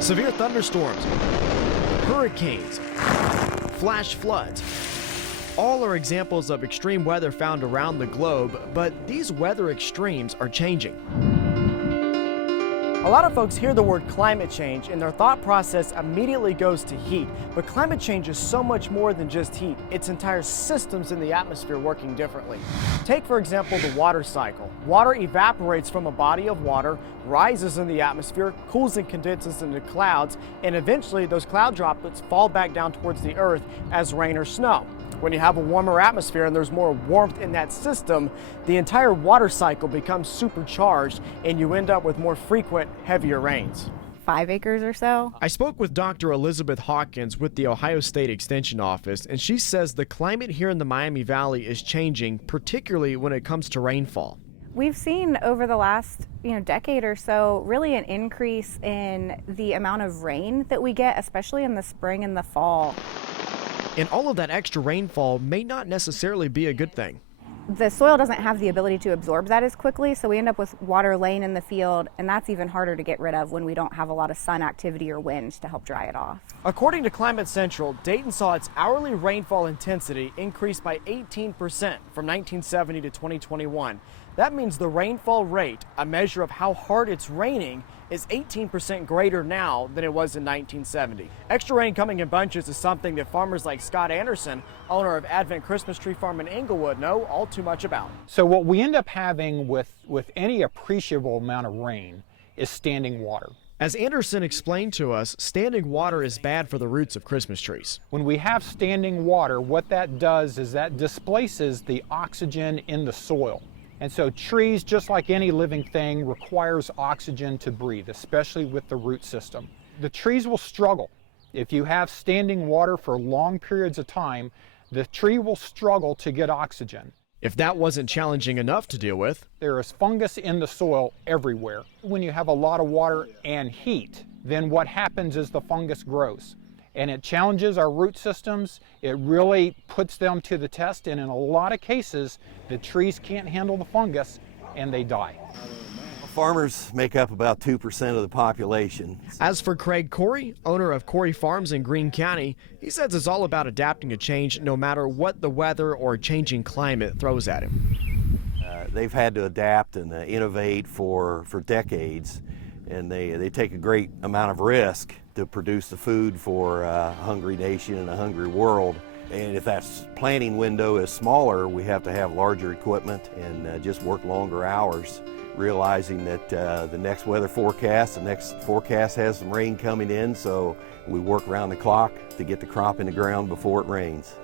Severe thunderstorms, hurricanes, flash floods, all are examples of extreme weather found around the globe, but these weather extremes are changing. A lot of folks hear the word climate change and their thought process immediately goes to heat. But climate change is so much more than just heat. It's entire systems in the atmosphere working differently. Take, for example, the water cycle. Water evaporates from a body of water, rises in the atmosphere, cools and condenses into clouds, and eventually those cloud droplets fall back down towards the earth as rain or snow. When you have a warmer atmosphere and there's more warmth in that system, the entire water cycle becomes supercharged and you end up with more frequent, heavier rains. 5 acres or so. I spoke with Dr. Elizabeth Hawkins with the Ohio State Extension Office, and she says the climate here in the Miami Valley is changing, particularly when it comes to rainfall. We've seen over the last decade or so really an increase in the amount of rain that we get, especially in the spring and the fall. And all of that extra rainfall may not necessarily be a good thing. The soil doesn't have the ability to absorb that as quickly, so we end up with water laying in the field, and that's even harder to get rid of when we don't have a lot of sun activity or wind to help dry it off. According to Climate Central, Dayton saw its hourly rainfall intensity increase by 18% from 1970 to 2021. That means the rainfall rate, a measure of how hard it's raining, is 18% greater now than it was in 1970. Extra rain coming in bunches is something that farmers like Scott Anderson, owner of Advent Christmas Tree Farm in Englewood, know all too much about. So what we end up having with any appreciable amount of rain is standing water. As Anderson explained to us, standing water is bad for the roots of Christmas trees. When we have standing water, what that does is that displaces the oxygen in the soil. And so trees, just like any living thing, requires oxygen to breathe, especially with the root system. The trees will struggle. If you have standing water for long periods of time, the tree will struggle to get oxygen. If that wasn't challenging enough to deal with, there is fungus in the soil everywhere. When you have a lot of water and heat, then what happens is the fungus grows. And it challenges our root systems. It really puts them to the test, and in a lot of cases, the trees can't handle the fungus and they die. Farmers make up about 2% of the population. As for Craig Corey, owner of Corey Farms in Greene County, he says it's all about adapting to change no matter what the weather or changing climate throws at him. They've had to adapt and innovate for decades, and they take a great amount of risk to produce the food for a hungry nation and a hungry world. And if that planting window is smaller, we have to have larger equipment and just work longer hours, realizing that the next forecast has some rain coming in, so we work around the clock to get the crop in the ground before it rains.